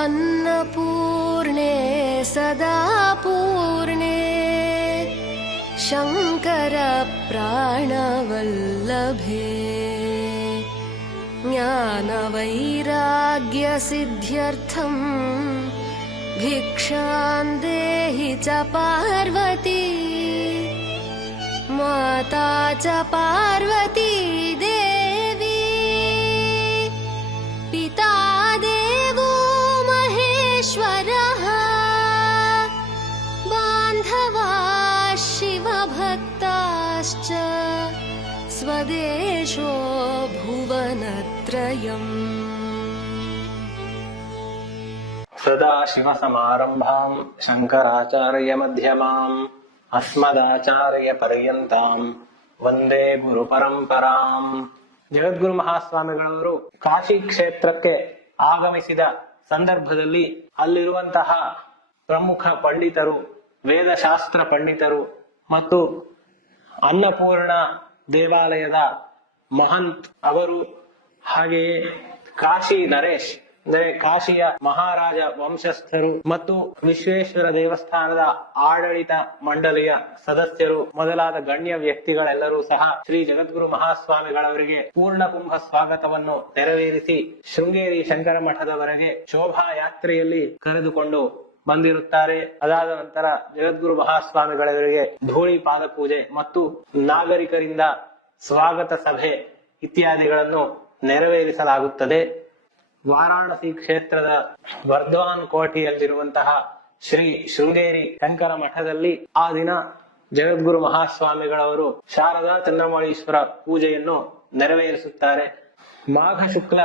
अन्नपूर्णे सदा पूर्णे शङ्करप्राणवल्लभे ज्ञानवैराग्यसिद्ध्यर्थम् भिक्षां देहि च पार्वती माता च पार्वती देवी पिता देवो महेश्वरः बान्धवा शिवभक्ताश्च स्वदेशो भुवनत्रयम्। ಸದಾಶಿವಸಮಾರಂಭಾಂ ಶಂಕರಾಚಾರ್ಯಮಧ್ಯಮಾಂ ಅಸ್ಮದಾಚಾರ್ಯಪರ್ಯಂತಾಂ ವಂದೇ ಗುರು ಪರಂಪರಾಂ. ಜಗದ್ಗುರು ಮಹಾಸ್ವಾಮಿಗಳವರು ಕಾಶಿ ಕ್ಷೇತ್ರಕ್ಕೆ ಆಗಮಿಸಿದ ಸಂದರ್ಭದಲ್ಲಿ ಅಲ್ಲಿರುವಂತಹ ಪ್ರಮುಖ ಪಂಡಿತರು, ವೇದಶಾಸ್ತ್ರ ಪಂಡಿತರು ಮತ್ತು ಅನ್ನಪೂರ್ಣ ದೇವಾಲಯದ ಮಹಂತ್ ಅವರು, ಹಾಗೆಯೇ ಕಾಶಿ ನರೇಶ್ ಅಂದರೆ ಕಾಶಿಯ ಮಹಾರಾಜ ವಂಶಸ್ಥರು ಮತ್ತು ವಿಶ್ವೇಶ್ವರ ದೇವಸ್ಥಾನದ ಆಡಳಿತ ಮಂಡಳಿಯ ಸದಸ್ಯರು ಮೊದಲಾದ ಗಣ್ಯ ವ್ಯಕ್ತಿಗಳೆಲ್ಲರೂ ಸಹ ಶ್ರೀ ಜಗದ್ಗುರು ಮಹಾಸ್ವಾಮಿಗಳವರಿಗೆ ಪೂರ್ಣ ಕುಂಭ ಸ್ವಾಗತವನ್ನು ನೆರವೇರಿಸಿ ಶೃಂಗೇರಿ ಶಂಕರ ಮಠದವರೆಗೆ ಶೋಭಾ ಯಾತ್ರೆಯಲ್ಲಿ ಕರೆದುಕೊಂಡು ಬಂದಿರುತ್ತಾರೆ. ಅದಾದ ನಂತರ ಜಗದ್ಗುರು ಮಹಾಸ್ವಾಮಿಗಳವರಿಗೆ ಧೂಳಿ ಪಾದ ಪೂಜೆ ಮತ್ತು ನಾಗರಿಕರಿಂದ ಸ್ವಾಗತ ಸಭೆ ಇತ್ಯಾದಿಗಳನ್ನು ನೆರವೇರಿಸಲಾಗುತ್ತದೆ. ವಾರಾಣಸಿ ಕ್ಷೇತ್ರದ ವರ್ಧವಾನ್ ಕೋಟೆಯಲ್ಲಿರುವಂತಹ ಶ್ರೀ ಶೃಂಗೇರಿ ಶಂಕರ ಮಠದಲ್ಲಿ ಆ ದಿನ ಜಗದ್ಗುರು ಮಹಾಸ್ವಾಮಿಗಳವರು ಶಾರದಾ ಚನ್ನಮೌಳೀಶ್ವರ ಪೂಜೆಯನ್ನು ನೆರವೇರಿಸುತ್ತಾರೆ. ಮಾಘ ಶುಕ್ಲ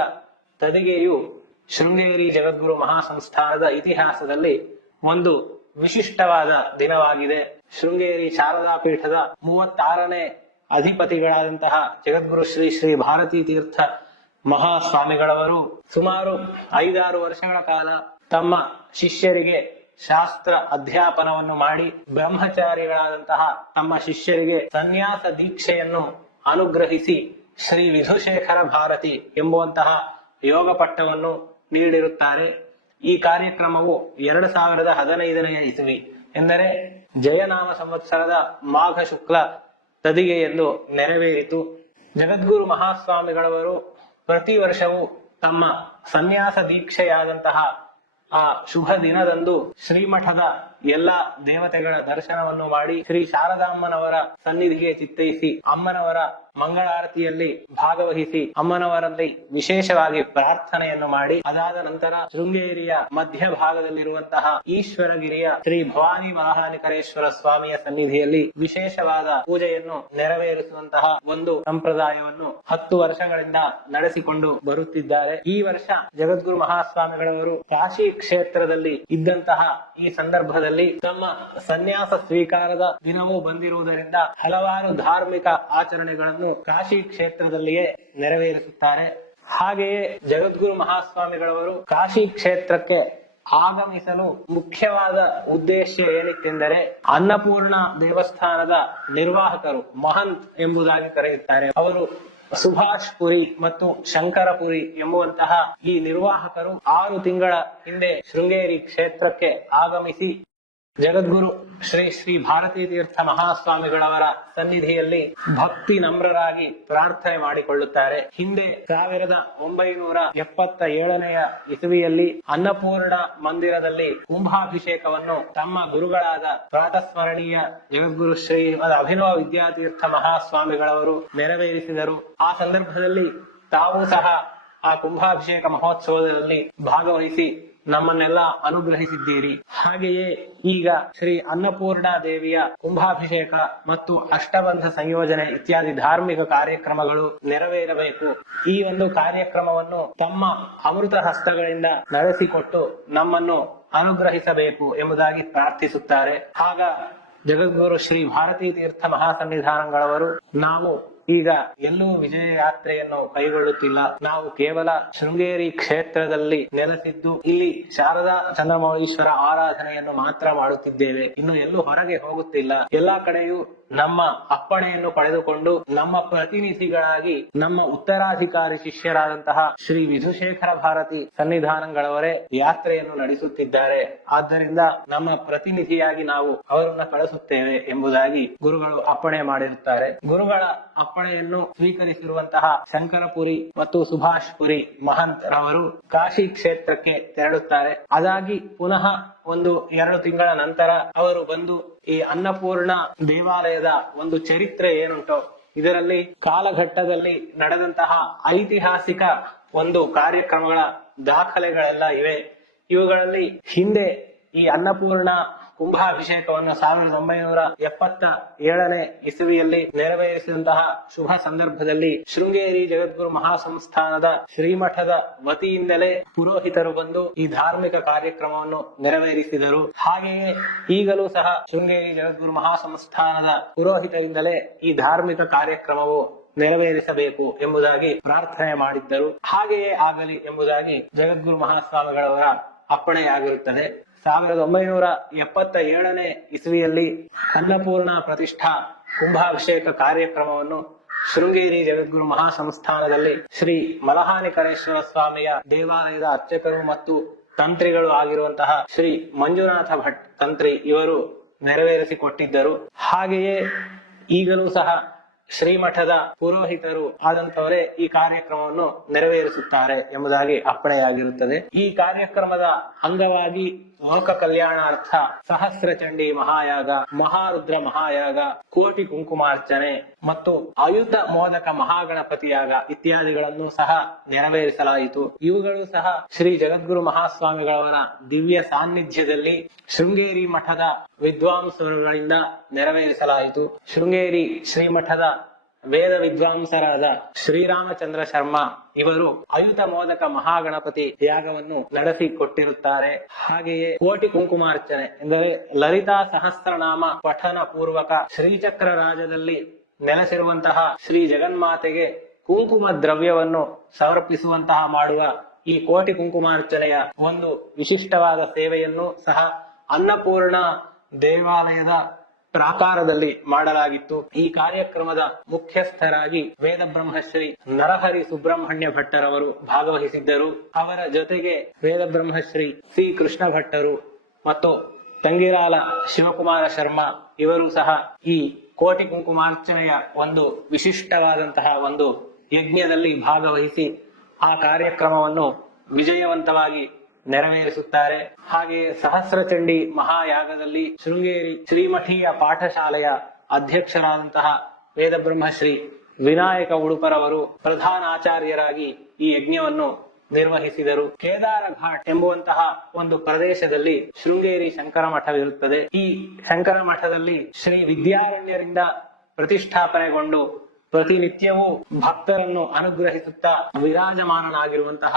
ತದಿಗೆಯು ಶೃಂಗೇರಿ ಜಗದ್ಗುರು ಮಹಾಸಂಸ್ಥಾನದ ಇತಿಹಾಸದಲ್ಲಿ ಒಂದು ವಿಶಿಷ್ಟವಾದ ದಿನವಾಗಿದೆ. ಶೃಂಗೇರಿ ಶಾರದಾ ಪೀಠದ 36ನೇ ಅಧಿಪತಿಗಳಾದಂತಹ ಜಗದ್ಗುರು ಶ್ರೀ ಶ್ರೀ ಭಾರತೀ ತೀರ್ಥ ಮಹಾಸ್ವಾಮಿಗಳವರು ಸುಮಾರು 5-6 ವರ್ಷಗಳ ಕಾಲ ತಮ್ಮ ಶಿಷ್ಯರಿಗೆ ಶಾಸ್ತ್ರ ಅಧ್ಯಾಪನವನ್ನು ಮಾಡಿ ಬ್ರಹ್ಮಚಾರಿಗಳಾದಂತಹ ತಮ್ಮ ಶಿಷ್ಯರಿಗೆ ಸನ್ಯಾಸ ದೀಕ್ಷೆಯನ್ನು ಅನುಗ್ರಹಿಸಿ ಶ್ರೀ ವಿಧುಶೇಖರ ಭಾರತಿ ಎಂಬುವಂತಹ ಯೋಗ ಪಟ್ಟವನ್ನು ನೀಡಿರುತ್ತಾರೆ. ಈ ಕಾರ್ಯಕ್ರಮವು 2015ನೇ ಇಸವಿ ಎಂದರೆ ಜಯನಾಮ ಸಂವತ್ಸರದ ಮಾಘ ಶುಕ್ಲ ತದಿಗೆಯೆಂದು ನೆರವೇರಿತು. ಜಗದ್ಗುರು ಮಹಾಸ್ವಾಮಿಗಳವರು ಪ್ರತಿ ವರ್ಷವೂ ತಮ್ಮ ಸನ್ಯಾಸ ದೀಕ್ಷೆಯಾದಂತಹ ಆ ಶುಭ ದಿನದಂದು ಶ್ರೀಮಠದ ಎಲ್ಲಾ ದೇವತೆಗಳ ದರ್ಶನವನ್ನು ಮಾಡಿ ಶ್ರೀ ಶಾರದಾಮ್ಮನವರ ಸನ್ನಿಧಿಗೆ ಚಿತ್ತೈಸಿ ಅಮ್ಮನವರ ಮಂಗಳಾರತಿಯಲ್ಲಿ ಭಾಗವಹಿಸಿ ಅಮ್ಮನವರಲ್ಲಿ ವಿಶೇಷವಾಗಿ ಪ್ರಾರ್ಥನೆಯನ್ನು ಮಾಡಿ ಅದಾದ ನಂತರ ಶೃಂಗೇರಿಯ ಮಧ್ಯ ಭಾಗದಲ್ಲಿರುವಂತಹ ಈಶ್ವರಗಿರಿಯ ಶ್ರೀ ಭವಾನಿ ಮಹಾನಿಕರೇಶ್ವರ ಸ್ವಾಮಿಯ ಸನ್ನಿಧಿಯಲ್ಲಿ ವಿಶೇಷವಾದ ಪೂಜೆಯನ್ನು ನೆರವೇರಿಸುವಂತಹ ಒಂದು ಸಂಪ್ರದಾಯವನ್ನು 10 ವರ್ಷಗಳಿಂದ ನಡೆಸಿಕೊಂಡು ಬರುತ್ತಿದ್ದಾರೆ. ಈ ವರ್ಷ ಜಗದ್ಗುರು ಮಹಾಸ್ವಾಮಿಗಳವರು ಕಾಶಿ ಕ್ಷೇತ್ರದಲ್ಲಿ ಇದ್ದಂತಹ ಈ ಸಂದರ್ಭದಲ್ಲಿ ತಮ್ಮ ಸನ್ಯಾಸ ಸ್ವೀಕಾರದ ದಿನವೂ ಬಂದಿರುವುದರಿಂದ ಹಲವಾರು ಧಾರ್ಮಿಕ ಆಚರಣೆಗಳನ್ನು ಕಾಶಿ ಕ್ಷೇತ್ರದಲ್ಲಿಯೇ ನೆರವೇರಿಸುತ್ತಾರೆ. ಹಾಗೆಯೇ ಜಗದ್ಗುರು ಮಹಾಸ್ವಾಮಿಗಳವರು ಕಾಶಿ ಕ್ಷೇತ್ರಕ್ಕೆ ಆಗಮಿಸಲು ಮುಖ್ಯವಾದ ಉದ್ದೇಶ ಏನಿತ್ತೆಂದರೆ ಅನ್ನಪೂರ್ಣ ದೇವಸ್ಥಾನದ ನಿರ್ವಾಹಕರು ಮಹಂತ್ ಎಂಬುದಾಗಿ ಕರೆಯುತ್ತಾರೆ. ಅವರು ಸುಭಾಷ್ ಪುರಿ ಮತ್ತು ಶಂಕರಪುರಿ ಎಂಬುವಂತಹ ಈ ನಿರ್ವಾಹಕರು 6 ತಿಂಗಳ ಹಿಂದೆ ಶೃಂಗೇರಿ ಕ್ಷೇತ್ರಕ್ಕೆ ಆಗಮಿಸಿ ಜಗದ್ಗುರು ಶ್ರೀ ಶ್ರೀ ಭಾರತೀ ತೀರ್ಥ ಮಹಾಸ್ವಾಮಿಗಳವರ ಸನ್ನಿಧಿಯಲ್ಲಿ ಭಕ್ತಿ ನಮ್ರರಾಗಿ ಪ್ರಾರ್ಥನೆ ಮಾಡಿಕೊಳ್ಳುತ್ತಾರೆ. ಹಿಂದೆ 1977ನೇ ಇಸವಿಯಲ್ಲಿ ಅನ್ನಪೂರ್ಣ ಮಂದಿರದಲ್ಲಿ ಕುಂಭಾಭಿಷೇಕವನ್ನು ತಮ್ಮ ಗುರುಗಳಾದ ಪ್ರಾತಸ್ಮರಣೀಯ ಜಗದ್ಗುರು ಶ್ರೀ ಅಭಿನವ ವಿದ್ಯಾತೀರ್ಥ ಮಹಾಸ್ವಾಮಿಗಳವರು ನೆರವೇರಿಸಿದರು. ಆ ಸಂದರ್ಭದಲ್ಲಿ ತಾವು ಸಹ ಆ ಕುಂಭಾಭಿಷೇಕ ಮಹೋತ್ಸವದಲ್ಲಿ ಭಾಗವಹಿಸಿ ನಮ್ಮನ್ನೆಲ್ಲ ಅನುಗ್ರಹಿಸಿದ್ದೀರಿ. ಹಾಗೆಯೇ ಈಗ ಶ್ರೀ ಅನ್ನಪೂರ್ಣ ದೇವಿಯ ಕುಂಭಾಭಿಷೇಕ ಮತ್ತು ಅಷ್ಟಬಂಧ ಸಂಯೋಜನೆ ಇತ್ಯಾದಿ ಧಾರ್ಮಿಕ ಕಾರ್ಯಕ್ರಮಗಳು ನೆರವೇರಬೇಕು. ಈ ಒಂದು ಕಾರ್ಯಕ್ರಮವನ್ನು ತಮ್ಮ ಅಮೃತ ಹಸ್ತಗಳಿಂದ ನಡೆಸಿಕೊಟ್ಟು ನಮ್ಮನ್ನು ಅನುಗ್ರಹಿಸಬೇಕು ಎಂಬುದಾಗಿ ಪ್ರಾರ್ಥಿಸುತ್ತಾರೆ. ಆಗ ಜಗದ್ಗುರು ಶ್ರೀ ಭಾರತೀ ತೀರ್ಥ ಮಹಾಸನ್ನಿಧಾನಗಳವರು ನಾವು ಈಗ ಎಲ್ಲೂ ವಿಜಯ ಯಾತ್ರೆಯನ್ನು ಕೈಗೊಳ್ಳುತ್ತಿಲ್ಲ, ನಾವು ಕೇವಲ ಶೃಂಗೇರಿ ಕ್ಷೇತ್ರದಲ್ಲಿ ನೆಲೆಸಿದ್ದು ಇಲ್ಲಿ ಶಾರದಾ ಚಂದ್ರಮೌಳೀಶ್ವರ ಆರಾಧನೆಯನ್ನು ಮಾತ್ರ ಮಾಡುತ್ತಿದ್ದೇವೆ, ಇನ್ನು ಎಲ್ಲೂ ಹೊರಗೆ ಹೋಗುತ್ತಿಲ್ಲ, ಎಲ್ಲಾ ಕಡೆಯೂ ನಮ್ಮ ಅಪ್ಪಣೆಯನ್ನು ಪಡೆದುಕೊಂಡು ನಮ್ಮ ಪ್ರತಿನಿಧಿಗಳಾಗಿ ನಮ್ಮ ಉತ್ತರಾಧಿಕಾರಿ ಶಿಷ್ಯರಾದಂತಹ ಶ್ರೀ ವಿಧುಶೇಖರ ಭಾರತಿ ಸನ್ನಿಧಾನಗಳವರೇ ಯಾತ್ರೆಯನ್ನು ನಡೆಸುತ್ತಿದ್ದಾರೆ. ಆದ್ದರಿಂದ ನಮ್ಮ ಪ್ರತಿನಿಧಿಯಾಗಿ ನಾವು ಅವರನ್ನ ಕಳಿಸುತ್ತೇವೆ ಎಂಬುದಾಗಿ ಗುರುಗಳು ಅಪ್ಪಣೆ ಮಾಡಿರುತ್ತಾರೆ. ಗುರುಗಳ ಅಪ್ಪಣೆಯನ್ನು ಸ್ವೀಕರಿಸಿರುವಂತಹ ಶಂಕರಪುರಿ ಮತ್ತು ಸುಭಾಷ್ ಪುರಿ ಮಹಂತ್ ರವರು ಕಾಶಿ ಕ್ಷೇತ್ರಕ್ಕೆ ತೆರಳುತ್ತಾರೆ. ಅದಾಗಿ ಪುನಃ 1-2 ತಿಂಗಳ ನಂತರ ಅವರು ಬಂದು ಈ ಅನ್ನಪೂರ್ಣ ದೇವಾಲಯದ ಒಂದು ಚರಿತ್ರೆ ಏನುಂಟೋ, ಇದರಲ್ಲಿ ಕಾಲಘಟ್ಟದಲ್ಲಿ ನಡೆದಂತಹ ಐತಿಹಾಸಿಕ ಒಂದು ಕಾರ್ಯಕ್ರಮಗಳ ದಾಖಲೆಗಳೆಲ್ಲ ಇವೆ. ಇವುಗಳಲ್ಲಿ ಹಿಂದೆ ಈ ಅನ್ನಪೂರ್ಣ ಕುಂಭಾಭಿಷೇಕವನ್ನು 1977ನೇ ಇಸವಿಯಲ್ಲಿ ನೆರವೇರಿಸಿದಂತಹ ಶುಭ ಸಂದರ್ಭದಲ್ಲಿ ಶೃಂಗೇರಿ ಜಗದ್ಗುರು ಮಹಾಸಂಸ್ಥಾನದ ಶ್ರೀಮಠದ ವತಿಯಿಂದಲೇ ಪುರೋಹಿತರು ಬಂದು ಈ ಧಾರ್ಮಿಕ ಕಾರ್ಯಕ್ರಮವನ್ನು ನೆರವೇರಿಸಿದರು. ಹಾಗೆಯೇ ಈಗಲೂ ಸಹ ಶೃಂಗೇರಿ ಜಗದ್ಗುರು ಮಹಾಸಂಸ್ಥಾನದ ಪುರೋಹಿತರಿಂದಲೇ ಈ ಧಾರ್ಮಿಕ ಕಾರ್ಯಕ್ರಮವು ನೆರವೇರಿಸಬೇಕು ಎಂಬುದಾಗಿ ಪ್ರಾರ್ಥನೆ ಮಾಡಿದ್ದರು. ಹಾಗೆಯೇ ಆಗಲಿ ಎಂಬುದಾಗಿ ಜಗದ್ಗುರು ಮಹಾಸ್ವಾಮಿಗಳವರ ಅಪ್ಪಣೆಯಾಗಿರುತ್ತದೆ. 1977ನೇ ಇಸವಿಯಲ್ಲಿ ಅನ್ನಪೂರ್ಣ ಪ್ರತಿಷ್ಠಾ ಕುಂಭಾಭಿಷೇಕ ಕಾರ್ಯಕ್ರಮವನ್ನು ಶೃಂಗೇರಿ ಜಗದ್ಗುರು ಮಹಾಸಂಸ್ಥಾನದಲ್ಲಿ ಶ್ರೀ ಮಲಹಾನಿಕರೇಶ್ವರ ಸ್ವಾಮಿಯ ದೇವಾಲಯದ ಅರ್ಚಕರು ಮತ್ತು ತಂತ್ರಿಗಳು ಆಗಿರುವಂತಹ ಶ್ರೀ ಮಂಜುನಾಥ ಭಟ್ ತಂತ್ರಿ ಇವರು ನೆರವೇರಿಸಿಕೊಟ್ಟಿದ್ದರು. ಹಾಗೆಯೇ ಈಗಲೂ ಸಹ ಶ್ರೀಮಠದ ಪುರೋಹಿತರು ಆದಂತವರೇ ಈ ಕಾರ್ಯಕ್ರಮವನ್ನು ನೆರವೇರಿಸುತ್ತಾರೆ ಎಂಬುದಾಗಿ ಅಪ್ಪಣೆಯಾಗಿರುತ್ತದೆ. ಈ ಕಾರ್ಯಕ್ರಮದ ಅಂಗವಾಗಿ ಲೋಕ ಕಲ್ಯಾಣಾರ್ಥ ಸಹಸ್ರಚಂಡಿ ಮಹಾಯಾಗ, ಮಹಾರುದ್ರ ಮಹಾಯಾಗ, ಕೋಟಿ ಕುಂಕುಮಾರ್ಚನೆ ಮತ್ತು ಅಯುತ ಮೋದಕ ಮಹಾಗಣಪತಿ ಯಾಗ ಇತ್ಯಾದಿಗಳನ್ನು ಸಹ ನೆರವೇರಿಸಲಾಯಿತು. ಇವುಗಳು ಸಹ ಶ್ರೀ ಜಗದ್ಗುರು ಮಹಾಸ್ವಾಮಿಗಳವರ ದಿವ್ಯ ಸಾನ್ನಿಧ್ಯದಲ್ಲಿ ಶೃಂಗೇರಿ ಮಠದ ವಿದ್ವಾಂಸರುಗಳಿಂದ ನೆರವೇರಿಸಲಾಯಿತು. ಶೃಂಗೇರಿ ಶ್ರೀಮಠದ ವೇದ ವಿದ್ವಾಂಸರಾದ ಶ್ರೀರಾಮಚಂದ್ರ ಶರ್ಮಾ ಇವರು ಅಯುತ ಮೋದಕ ಮಹಾಗಣಪತಿ ಯಾಗವನ್ನು ನಡೆಸಿಕೊಟ್ಟಿರುತ್ತಾರೆ. ಹಾಗೆಯೇ ಕೋಟಿ ಕುಂಕುಮಾರ್ಚನೆ ಎಂದರೆ ಲಲಿತಾ ಸಹಸ್ರನಾಮ ಪಠನ ಪೂರ್ವಕ ಶ್ರೀಚಕ್ರ ರಾಜದಲ್ಲಿ ನೆಲೆಸಿರುವಂತಹ ಶ್ರೀ ಜಗನ್ಮಾತೆಗೆ ಕುಂಕುಮ ದ್ರವ್ಯವನ್ನು ಸಮರ್ಪಿಸುವಂತಹ ಮಾಡುವ ಈ ಕೋಟಿ ಕುಂಕುಮಾರ್ಚನೆಯ ಒಂದು ವಿಶಿಷ್ಟವಾದ ಸೇವೆಯನ್ನು ಸಹ ಅನ್ನಪೂರ್ಣ ದೇವಾಲಯದ ಪ್ರಾಕಾರದಲ್ಲಿ ಮಾಡಲಾಗಿತ್ತು. ಈ ಕಾರ್ಯಕ್ರಮದ ಮುಖ್ಯಸ್ಥರಾಗಿ ವೇದ ಬ್ರಹ್ಮಶ್ರೀ ನರಹರಿ ಸುಬ್ರಹ್ಮಣ್ಯ ಭಟ್ಟರವರು ಭಾಗವಹಿಸಿದ್ದರು. ಅವರ ಜೊತೆಗೆ ವೇದ ಬ್ರಹ್ಮಶ್ರೀ ಸಿ ಕೃಷ್ಣ ಭಟ್ಟರು ಮತ್ತು ತಂಗಿರಾಲ ಶಿವಕುಮಾರ ಶರ್ಮಾ ಇವರು ಸಹ ಈ ಕೋಟಿ ಕುಂಕುಮಾರ್ಚನೆಯ ಒಂದು ವಿಶಿಷ್ಟವಾದಂತಹ ಒಂದು ಯಜ್ಞದಲ್ಲಿ ಭಾಗವಹಿಸಿ ಆ ಕಾರ್ಯಕ್ರಮವನ್ನು ವಿಜಯವಂತವಾಗಿ ನೆರವೇರಿಸುತ್ತಾರೆ. ಹಾಗೆಯೇ ಸಹಸ್ರಚಂಡಿ ಮಹಾಯಾಗದಲ್ಲಿ ಶೃಂಗೇರಿ ಶ್ರೀಮಠೀಯ ಪಾಠಶಾಲೆಯ ಅಧ್ಯಕ್ಷರಾದಂತಹ ವೇದ ಬ್ರಹ್ಮಶ್ರೀ ವಿನಾಯಕ ಉಡುಪರವರು ಪ್ರಧಾನಾಚಾರ್ಯರಾಗಿ ಈ ಯಜ್ಞವನ್ನು ನಿರ್ವಹಿಸಿದರು. ಕೇದಾರ ಘಾಟ್ ಎಂಬುವಂತಹ ಒಂದು ಪ್ರದೇಶದಲ್ಲಿ ಶೃಂಗೇರಿ ಶಂಕರ ಮಠವಿರುತ್ತದೆ. ಈ ಶಂಕರ ಮಠದಲ್ಲಿ ಶ್ರೀ ವಿದ್ಯಾರಣ್ಯರಿಂದ ಪ್ರತಿಷ್ಠಾಪನೆಗೊಂಡು ಪ್ರತಿನಿತ್ಯವೂ ಭಕ್ತರನ್ನು ಅನುಗ್ರಹಿಸುತ್ತಾ ವಿರಾಜಮಾನನಾಗಿರುವಂತಹ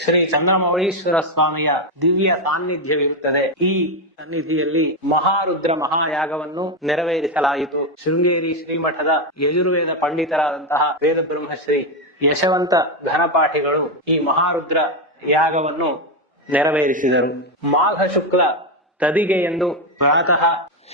ಶ್ರೀ ಚಂದ್ರಮೌಳೀಶ್ವರ ಸ್ವಾಮಿಯ ದಿವ್ಯ ಸಾನ್ನಿಧ್ಯವಿರುತ್ತದೆ. ಈ ಸನ್ನಿಧಿಯಲ್ಲಿ ಮಹಾರುದ್ರ ಮಹಾಯಾಗವನ್ನು ನೆರವೇರಿಸಲಾಯಿತು. ಶೃಂಗೇರಿ ಶ್ರೀಮಠದ ಯಜುರ್ವೇದ ಪಂಡಿತರಾದಂತಹ ವೇದ ಬ್ರಹ್ಮಶ್ರೀ ಯಶವಂತ ಘನಪಾಠಿಗಳು ಈ ಮಹಾರುದ್ರ ಯಾಗವನ್ನು ನೆರವೇರಿಸಿದರು. ಮಾಘ ಶುಕ್ಲ ತದಿಗೆ ಎಂದು ಪ್ರಾತಃ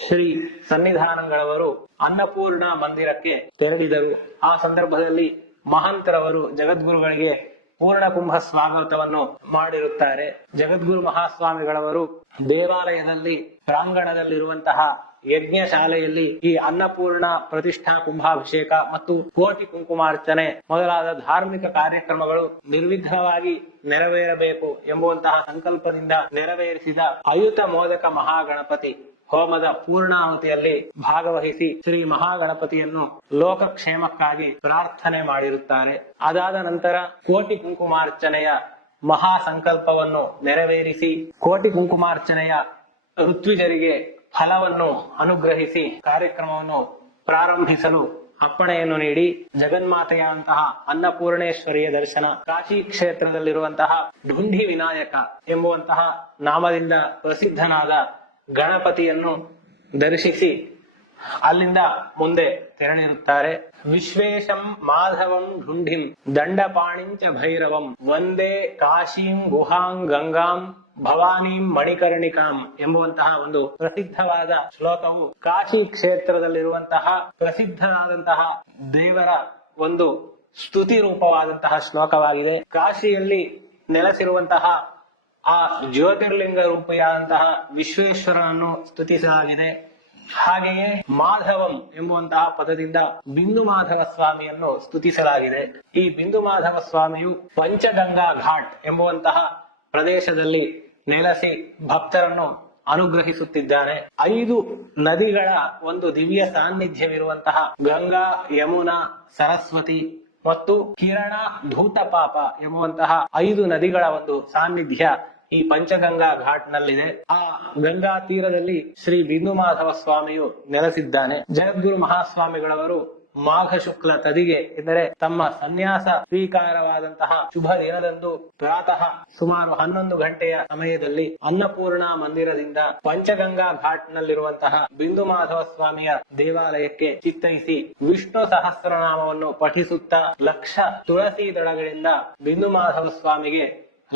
ಶ್ರೀ ಸನ್ನಿಧಾನಗಳವರು ಅನ್ನಪೂರ್ಣ ಮಂದಿರಕ್ಕೆ ತೆರಳಿದರು. ಆ ಸಂದರ್ಭದಲ್ಲಿ ಮಹಂತರವರು ಜಗದ್ಗುರುಗಳಿಗೆ ಪೂರ್ಣ ಕುಂಭ ಸ್ವಾಗತವನ್ನು ಮಾಡಿರುತ್ತಾರೆ. ಜಗದ್ಗುರು ಮಹಾಸ್ವಾಮಿಗಳವರು ದೇವಾಲಯದಲ್ಲಿ ಪ್ರಾಂಗಣದಲ್ಲಿರುವಂತಹ ಯಜ್ಞ ಶಾಲೆಯಲ್ಲಿ ಈ ಅನ್ನಪೂರ್ಣ ಪ್ರತಿಷ್ಠಾ ಕುಂಭಾಭಿಷೇಕ ಮತ್ತು ಕೋಟಿ ಕುಂಕುಮಾರ್ಚನೆ ಮೊದಲಾದ ಧಾರ್ಮಿಕ ಕಾರ್ಯಕ್ರಮಗಳು ನಿರ್ವಿಘ್ನವಾಗಿ ನೆರವೇರಬೇಕು ಎಂಬುವಂತಹ ಸಂಕಲ್ಪದಿಂದ ನೆರವೇರಿಸಿದ ಅಯುತ ಮೋದಕ ಮಹಾಗಣಪತಿ ಹೋಮದ ಪೂರ್ಣಾಹುತಿಯಲ್ಲಿ ಭಾಗವಹಿಸಿ ಶ್ರೀ ಮಹಾಗಣಪತಿಯನ್ನು ಲೋಕಕ್ಷೇಮಕ್ಕಾಗಿ ಪ್ರಾರ್ಥನೆ ಮಾಡಿರುತ್ತಾರೆ. ಅದಾದ ನಂತರ ಕೋಟಿ ಕುಂಕುಮಾರ್ಚನೆಯ ಮಹಾ ಸಂಕಲ್ಪವನ್ನು ನೆರವೇರಿಸಿ ಕೋಟಿ ಕುಂಕುಮಾರ್ಚನೆಯ ಋತ್ವಿಜರಿಗೆ ಫಲವನ್ನು ಅನುಗ್ರಹಿಸಿ ಕಾರ್ಯಕ್ರಮವನ್ನು ಪ್ರಾರಂಭಿಸಲು ಅಪ್ಪಣೆಯನ್ನು ನೀಡಿ ಜಗನ್ಮಾತೆಯಾದಂತಹ ಅನ್ನಪೂರ್ಣೇಶ್ವರಿಯ ದರ್ಶನ, ಕಾಶಿ ಕ್ಷೇತ್ರದಲ್ಲಿರುವಂತಹ ಢುಂಢಿ ವಿನಾಯಕ ಎಂಬುವಂತಹ ನಾಮದಿಂದ ಪ್ರಸಿದ್ಧನಾದ ಗಣಪತಿಯನ್ನು ದರ್ಶಿಸಿ ಅಲ್ಲಿಂದ ಮುಂದೆ ತೆರಳಿರುತ್ತಾರೆ. ವಿಶ್ವೇಶಂ ಮಾಧವಂ ಢುಂಢಿಂ ದಂಡಪಾಣಿಂಚ ಭೈರವಂ ವಂದೇ ಕಾಶೀಂ ಗುಹಾಂ ಗಂಗಾಂ ಭವಾನೀಂ ಮಣಿಕರ್ಣಿಕಾಂ ಎಂಬುವಂತಹ ಒಂದು ಪ್ರಸಿದ್ಧವಾದ ಶ್ಲೋಕವು ಕಾಶಿ ಕ್ಷೇತ್ರದಲ್ಲಿರುವಂತಹ ಪ್ರಸಿದ್ಧವಾದಂತಹ ದೇವರ ಒಂದು ಸ್ತುತಿ ರೂಪವಾದಂತಹ ಶ್ಲೋಕವಾಗಿದೆ. ಕಾಶಿಯಲ್ಲಿ ನೆಲೆಸಿರುವಂತಹ ಆ ಜ್ಯೋತಿರ್ಲಿಂಗ ರೂಪಿಯಾದಂತಹ ವಿಶ್ವೇಶ್ವರನನ್ನು ಸ್ತುತಿಸಲಾಗಿದೆ. ಹಾಗೆಯೇ ಮಾಧವಂ ಎಂಬುವಂತಹ ಪದದಿಂದ ಬಿಂದು ಮಾಧವ ಸ್ವಾಮಿಯನ್ನು ಸ್ತುತಿಸಲಾಗಿದೆ. ಈ ಬಿಂದು ಮಾಧವ ಸ್ವಾಮಿಯು ಪಂಚಗಂಗಾ ಘಾಟ್ ಎಂಬುವಂತಹ ಪ್ರದೇಶದಲ್ಲಿ ನೆಲೆಸಿ ಭಕ್ತರನ್ನು ಅನುಗ್ರಹಿಸುತ್ತಿದ್ದಾನೆ. 5 ನದಿಗಳ ಒಂದು ದಿವ್ಯ ಸಾನ್ನಿಧ್ಯವಿರುವಂತಹ ಗಂಗಾ, ಯಮುನಾ, ಸರಸ್ವತಿ ಮತ್ತು ಕಿರಣ, ಧೂತಪಾಪ ಎಂಬುವಂತಹ 5 ನದಿಗಳ ಒಂದು ಸಾನ್ನಿಧ್ಯ ಈ ಪಂಚಗಂಗಾ ಘಾಟ್ ನಲ್ಲಿದೆ. ಆ ಗಂಗಾ ತೀರದಲ್ಲಿ ಶ್ರೀ ಬಿಂದು ಮಾಧವ ಸ್ವಾಮಿಯು ನೆಲೆಸಿದ್ದಾನೆ. ಜಗದ್ಗುರು ಮಹಾಸ್ವಾಮಿಗಳವರು ಮಾಘ ಶುಕ್ಲ ತದಿಗೆ ಎಂದರೆ ತಮ್ಮ ಸನ್ಯಾಸ ಸ್ವೀಕಾರವಾದಂತಹ ಶುಭ ದಿನದಂದು ಪ್ರಾತಃ ಸುಮಾರು 11 ಗಂಟೆಯ ಸಮಯದಲ್ಲಿ ಅನ್ನಪೂರ್ಣ ಮಂದಿರದಿಂದ ಪಂಚಗಂಗಾ ಘಾಟ್ ನಲ್ಲಿರುವಂತಹ ಬಿಂದು ಮಾಧವ ಸ್ವಾಮಿಯ ದೇವಾಲಯಕ್ಕೆ ಚಿತ್ತೈಸಿ ವಿಷ್ಣು ಸಹಸ್ರನಾಮವನ್ನು ಪಠಿಸುತ್ತಾ ಲಕ್ಷ ತುಳಸಿ ದಳಗಳಿಂದ ಬಿಂದು ಮಾಧವ ಸ್ವಾಮಿಗೆ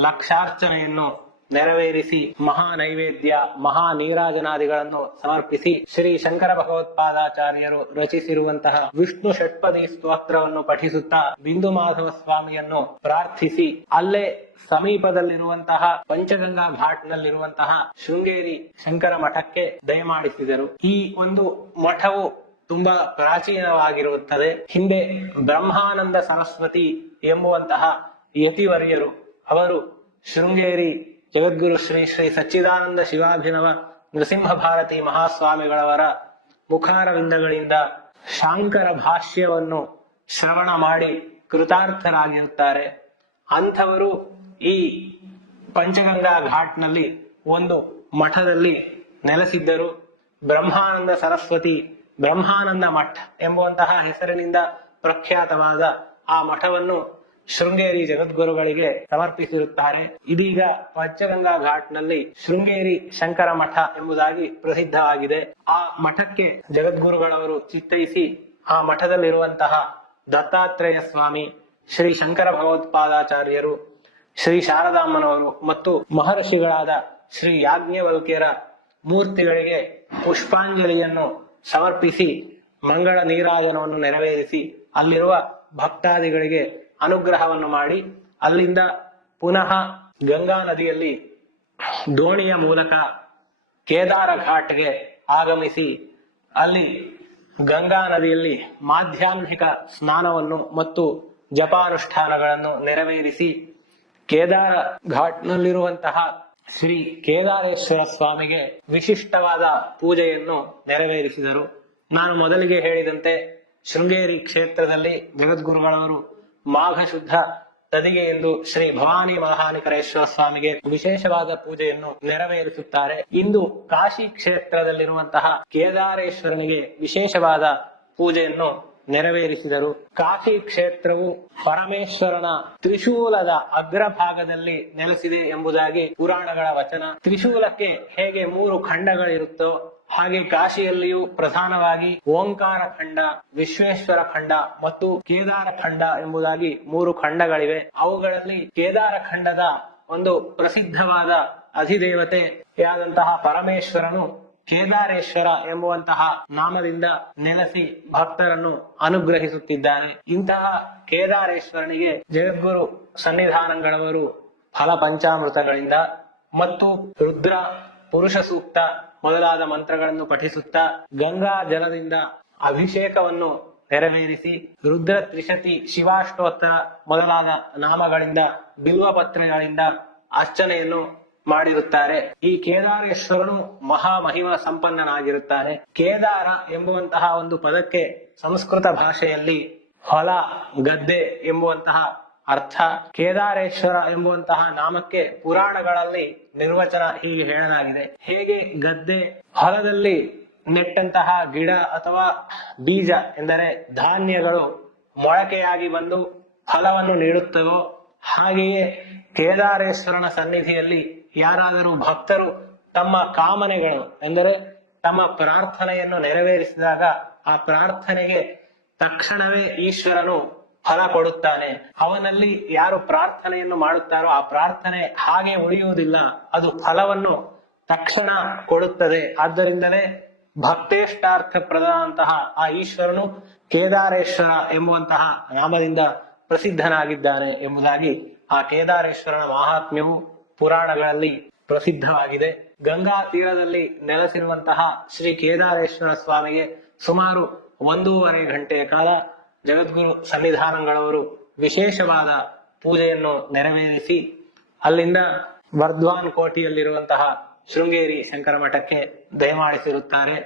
ಲಕ್ಷಾರ್ಚನೆಯನ್ನು ನೆರವೇರಿಸಿ ಮಹಾ ನೈವೇದ್ಯ, ಮಹಾ ನೀರಾಜನಾದಿಗಳನ್ನು ಸಮರ್ಪಿಸಿ ಶ್ರೀ ಶಂಕರ ಭಗವತ್ಪಾದಾಚಾರ್ಯರು ರಚಿಸಿರುವಂತಹ ವಿಷ್ಣು ಷಟ್ಪದಿ ಸ್ತೋತ್ರವನ್ನು ಪಠಿಸುತ್ತಾ ಬಿಂದು ಮಾಧವ ಸ್ವಾಮಿಯನ್ನು ಪ್ರಾರ್ಥಿಸಿ ಅಲ್ಲೇ ಸಮೀಪದಲ್ಲಿರುವಂತಹ ಪಂಚಗಂಗಾ ಘಾಟ್ ನಲ್ಲಿರುವಂತಹ ಶೃಂಗೇರಿ ಶಂಕರ ಮಠಕ್ಕೆ ದಯಮಾಡಿಸಿದರು. ಈ ಒಂದು ಮಠವು ತುಂಬಾ ಪ್ರಾಚೀನವಾಗಿರುತ್ತದೆ. ಹಿಂದೆ ಬ್ರಹ್ಮಾನಂದ ಸರಸ್ವತಿ ಎಂಬುವಂತಹ ಯತಿವರ್ಯರು ಅವರು ಶೃಂಗೇರಿ ಜಗದ್ಗುರು ಶ್ರೀ ಶ್ರೀ ಸಚ್ಚಿದಾನಂದ ಶಿವಾಭಿನವ ನೃಸಿಂಹ ಭಾರತಿ ಮಹಾಸ್ವಾಮಿಗಳವರ ಮುಖಾರವಿಂದಗಳಿಂದ ಶಾಂಕರ ಭಾಷ್ಯವನ್ನು ಶ್ರವಣ ಮಾಡಿ ಕೃತಾರ್ಥರಾಗಿರುತ್ತಾರೆ. ಅಂಥವರು ಈ ಪಂಚಗಂಗಾ ಘಾಟ್ ನಲ್ಲಿ ಒಂದು ಮಠದಲ್ಲಿ ನೆಲೆಸಿದ್ದರು. ಬ್ರಹ್ಮಾನಂದ ಸರಸ್ವತಿ ಬ್ರಹ್ಮಾನಂದ ಮಠ ಎಂಬುವಂತಹ ಹೆಸರಿನಿಂದ ಪ್ರಖ್ಯಾತವಾದ ಆ ಮಠವನ್ನು ಶೃಂಗೇರಿ ಜಗದ್ಗುರುಗಳಿಗೆ ಸಮರ್ಪಿಸಿರುತ್ತಾರೆ. ಇದೀಗ ಪಂಚಗಂಗಾ ಘಾಟ್ ನಲ್ಲಿ ಶೃಂಗೇರಿ ಶಂಕರ ಮಠ ಎಂಬುದಾಗಿ ಪ್ರಸಿದ್ಧವಾಗಿದೆ. ಆ ಮಠಕ್ಕೆ ಜಗದ್ಗುರುಗಳವರು ಚಿತ್ತೈಸಿ ಆ ಮಠದಲ್ಲಿರುವಂತಹ ದತ್ತಾತ್ರೇಯ ಸ್ವಾಮಿ, ಶ್ರೀ ಶಂಕರ ಭಗವತ್ಪಾದಾಚಾರ್ಯರು, ಶ್ರೀ ಶಾರದಾಮ್ಮನವರು ಮತ್ತು ಮಹರ್ಷಿಗಳಾದ ಶ್ರೀ ಯಾಜ್ಞವಲ್ಕ್ಯರ ಮೂರ್ತಿಗಳಿಗೆ ಪುಷ್ಪಾಂಜಲಿಯನ್ನು ಸಮರ್ಪಿಸಿ ಮಂಗಳ ನೀರಾಜನವನ್ನು ನೆರವೇರಿಸಿ ಅಲ್ಲಿರುವ ಭಕ್ತಾದಿಗಳಿಗೆ ಅನುಗ್ರಹವನ್ನು ಮಾಡಿ ಅಲ್ಲಿಂದ ಪುನಃ ಗಂಗಾ ನದಿಯಲ್ಲಿ ದೋಣಿಯ ಮೂಲಕ ಕೇದಾರ ಘಾಟ್ಗೆ ಆಗಮಿಸಿ ಅಲ್ಲಿ ಗಂಗಾ ನದಿಯಲ್ಲಿ ಮಾಧ್ಯಾಹ್ನಿಕ ಸ್ನಾನವನ್ನು ಮತ್ತು ಜಪಾನುಷ್ಠಾನಗಳನ್ನು ನೆರವೇರಿಸಿ ಕೇದಾರ ಘಾಟ್ನಲ್ಲಿರುವಂತಹ ಶ್ರೀ ಕೇದಾರೇಶ್ವರ ಸ್ವಾಮಿಗೆ ವಿಶಿಷ್ಟವಾದ ಪೂಜೆಯನ್ನು ನೆರವೇರಿಸಿದರು. ನಾನು ಮೊದಲಿಗೆ ಹೇಳಿದಂತೆ ಶೃಂಗೇರಿ ಕ್ಷೇತ್ರದಲ್ಲಿ ಜಗದ್ಗುರುಗಳವರು ಮಾಘ ಶುದ್ಧ ತದಿಗೆ ಎಂದು ಶ್ರೀ ಭವಾನಿ ಮಲಹಾನಿಕರೇಶ್ವರ ಸ್ವಾಮಿಗೆ ವಿಶೇಷವಾದ ಪೂಜೆಯನ್ನು ನೆರವೇರಿಸುತ್ತಾರೆ. ಇಂದು ಕಾಶಿ ಕ್ಷೇತ್ರದಲ್ಲಿರುವಂತಹ ಕೇದಾರೇಶ್ವರನಿಗೆ ವಿಶೇಷವಾದ ಪೂಜೆಯನ್ನು ನೆರವೇರಿಸಿದರು. ಕಾಶಿ ಕ್ಷೇತ್ರವು ಪರಮೇಶ್ವರನ ತ್ರಿಶೂಲದ ಅಗ್ರಭಾಗದಲ್ಲಿ ನೆಲೆಸಿದೆ ಎಂಬುದಾಗಿ ಪುರಾಣಗಳ ವಚನ. ತ್ರಿಶೂಲಕ್ಕೆ ಹೇಗೆ 3 ಖಂಡಗಳಿರುತ್ತೋ ಹಾಗೆ ಕಾಶಿಯಲ್ಲಿಯೂ ಪ್ರಧಾನವಾಗಿ ಓಂಕಾರ ಖಂಡ, ವಿಶ್ವೇಶ್ವರ ಖಂಡ ಮತ್ತು ಕೇದಾರ ಖಂಡ ಎಂಬುದಾಗಿ 3 ಖಂಡಗಳಿವೆ. ಅವುಗಳಲ್ಲಿ ಕೇದಾರ ಖಂಡದ ಒಂದು ಪ್ರಸಿದ್ಧವಾದ ಅಧಿದೇವತೆಯಾದಂತಹ ಪರಮೇಶ್ವರನು ಕೇದಾರೇಶ್ವರ ಎಂಬುವಂತಹ ನಾಮದಿಂದ ನೆಲೆಸಿ ಭಕ್ತರನ್ನು ಅನುಗ್ರಹಿಸುತ್ತಿದ್ದಾನೆ. ಇಂತಹ ಕೇದಾರೇಶ್ವರನಿಗೆ ಜಗದ್ಗುರು ಸನ್ನಿಧಾನಗಳವರು ಫಲ ಪಂಚಾಮೃತಗಳಿಂದ ಮತ್ತು ರುದ್ರ ಪುರುಷ ಸೂಕ್ತ ಮೊದಲಾದ ಮಂತ್ರಗಳನ್ನು ಪಠಿಸುತ್ತಾ ಗಂಗಾ ಜಲದಿಂದ ಅಭಿಷೇಕವನ್ನು ನೆರವೇರಿಸಿ ರುದ್ರ ತ್ರಿಶತಿ ಶಿವಾಷ್ಟೋತ್ತರ ಮೊದಲಾದ ನಾಮಗಳಿಂದ ಬಿಲ್ವ ಪತ್ರೆಗಳಿಂದ ಅರ್ಚನೆಯನ್ನು ಮಾಡಿರುತ್ತಾರೆ. ಈ ಕೇದಾರೇಶ್ವರನು ಮಹಾ ಮಹಿಮಾ ಸಂಪನ್ನನಾಗಿರುತ್ತಾನೆ. ಕೇದಾರ ಎಂಬುವಂತಹ ಒಂದು ಪದಕ್ಕೆ ಸಂಸ್ಕೃತ ಭಾಷೆಯಲ್ಲಿ ಹೊಲ, ಗದ್ದೆ ಎಂಬುವಂತಹ ಅರ್ಥ. ಕೇದಾರೇಶ್ವರ ಎಂಬುವಂತಹ ನಾಮಕ್ಕೆ ಪುರಾಣಗಳಲ್ಲಿ ನಿರ್ವಚನ ಹೀಗೆ ಹೇಳಲಾಗಿದೆ. ಹೇಗೆ ಗದ್ದೆ ಹೊಲದಲ್ಲಿ ನೆಟ್ಟಂತಹ ಗಿಡ ಅಥವಾ ಬೀಜ ಎಂದರೆ ಧಾನ್ಯಗಳು ಮೊಳಕೆಯಾಗಿ ಬಂದು ಫಲವನ್ನು ನೀಡುತ್ತವೋ ಹಾಗೆಯೇ ಕೇದಾರೇಶ್ವರನ ಸನ್ನಿಧಿಯಲ್ಲಿ ಯಾರಾದರೂ ಭಕ್ತರು ತಮ್ಮ ಕಾಮನೆಗಳು ಎಂದರೆ ತಮ್ಮ ಪ್ರಾರ್ಥನೆಯನ್ನು ನೆರವೇರಿಸಿದಾಗ ಆ ಪ್ರಾರ್ಥನೆಗೆ ತಕ್ಷಣವೇ ಈಶ್ವರನು ಫಲ ಕೊಡುತ್ತಾನೆ. ಅವನಲ್ಲಿ ಯಾರು ಪ್ರಾರ್ಥನೆಯನ್ನು ಮಾಡುತ್ತಾರೋ ಆ ಪ್ರಾರ್ಥನೆ ಹಾಗೆ ಉಳಿಯುವುದಿಲ್ಲ, ಅದು ಫಲವನ್ನು ತಕ್ಷಣ ಕೊಡುತ್ತದೆ. ಆದ್ದರಿಂದಲೇ ಭಕ್ತೇಷ್ಟಾರ್ಥ ಪ್ರದಂತಹ ಆ ಈಶ್ವರನು ಕೇದಾರೇಶ್ವರ ಎಂಬುವಂತಹ ನಾಮದಿಂದ ಪ್ರಸಿದ್ಧನಾಗಿದ್ದಾನೆ ಎಂಬುದಾಗಿ ಆ ಕೇದಾರೇಶ್ವರನ ಮಹಾತ್ಮ್ಯವು ಪುರಾಣಗಳಲ್ಲಿ ಪ್ರಸಿದ್ಧವಾಗಿದೆ. ಗಂಗಾ ತೀರದಲ್ಲಿ ನೆಲೆಸಿರುವಂತಹ ಶ್ರೀ ಕೇದಾರೇಶ್ವರ ಸ್ವಾಮಿಗೆ ಸುಮಾರು 1.5 ಗಂಟೆಯ ಕಾಲ ಜಗದ್ಗುರು ಸನ್ನಿಧಾನಗಳವರು ವಿಶೇಷವಾದ ಪೂಜೆಯನ್ನು ನೆರವೇರಿಸಿ ಅಲ್ಲಿಂದ ವರ್ಧ್ವಾನ್ ಕೋಟೆಯಲ್ಲಿರುವಂತಹ ಶೃಂಗೇರಿ ಶಂಕರ ಮಠಕ್ಕೆ ದಯಮಾಡಿಸಿರುತ್ತಾರೆ.